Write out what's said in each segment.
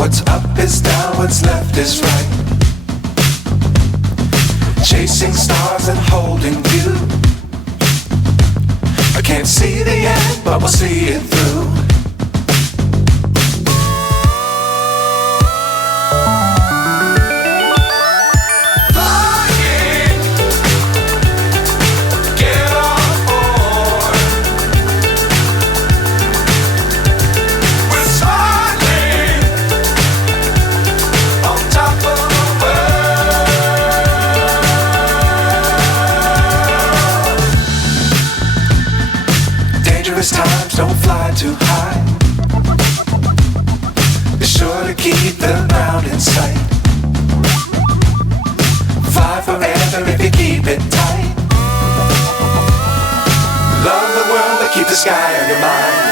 What's up is down, what's left is right. Chasing stars and holding you. I can't see the end, but we'll see it through. Times don't fly too high. Be sure to keep the ground in sight. Fly forever if you keep it tight. Love the world but keep the sky on your mind.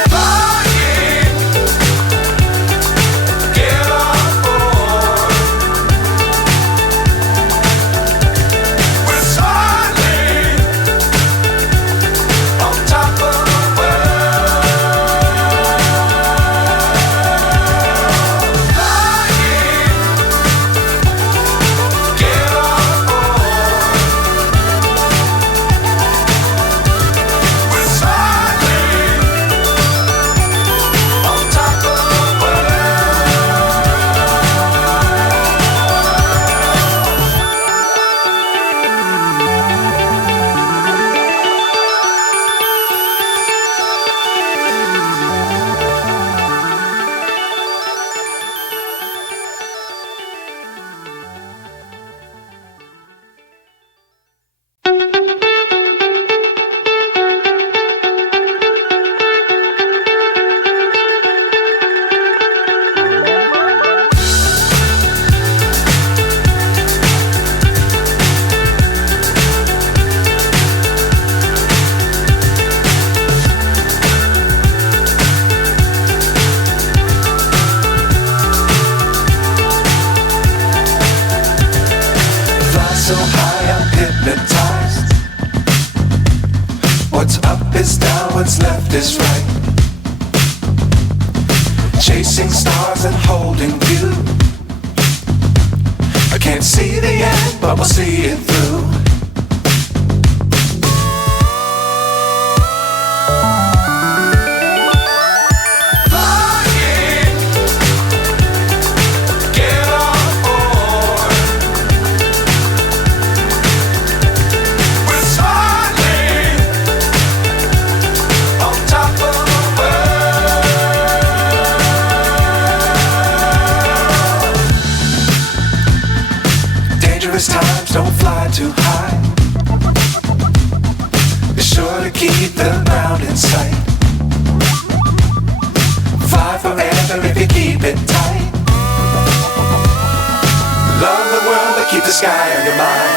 So high I'm hypnotized. What's up is down, what's left is right. Chasing stars and holding you. I can't see the end, but we'll see it through. Times don't fly too high. Be sure to keep the ground in sight. Fly forever if you keep it tight. Love the world but keep the sky on your mind.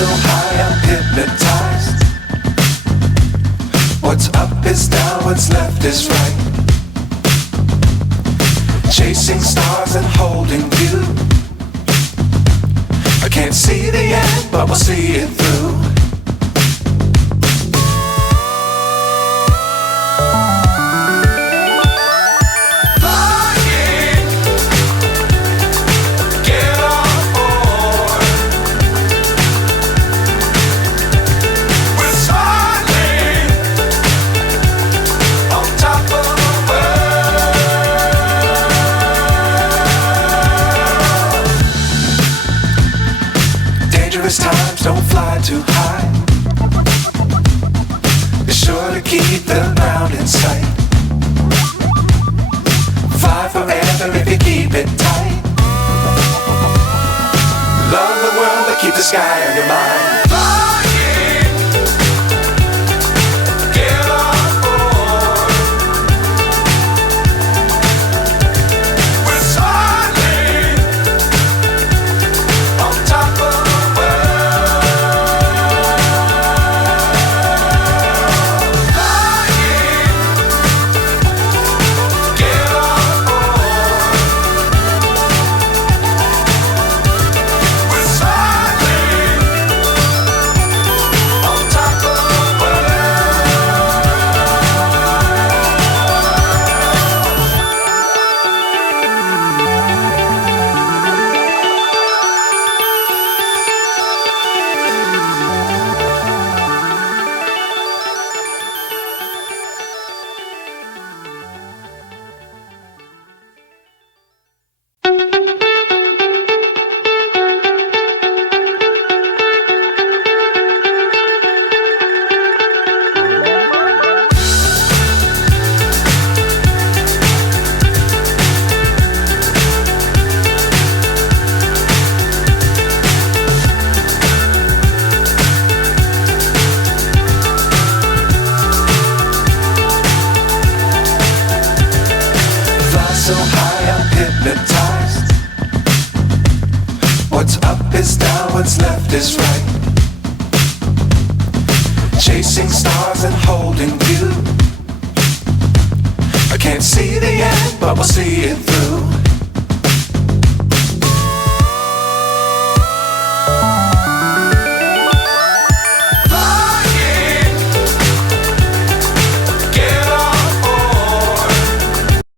So high I'm hypnotized. What's up is down, what's left is right. Chasing stars and holding you. I can't see the end, but we'll see it through. fly too high. Be sure to keep the ground in sight. Fly forever if you keep it tight. Love the world, but keep the sky on your mind. So high I'm hypnotized. What's up is down, what's left is right. Chasing stars and holding you. I can't see the end, but we'll see it through.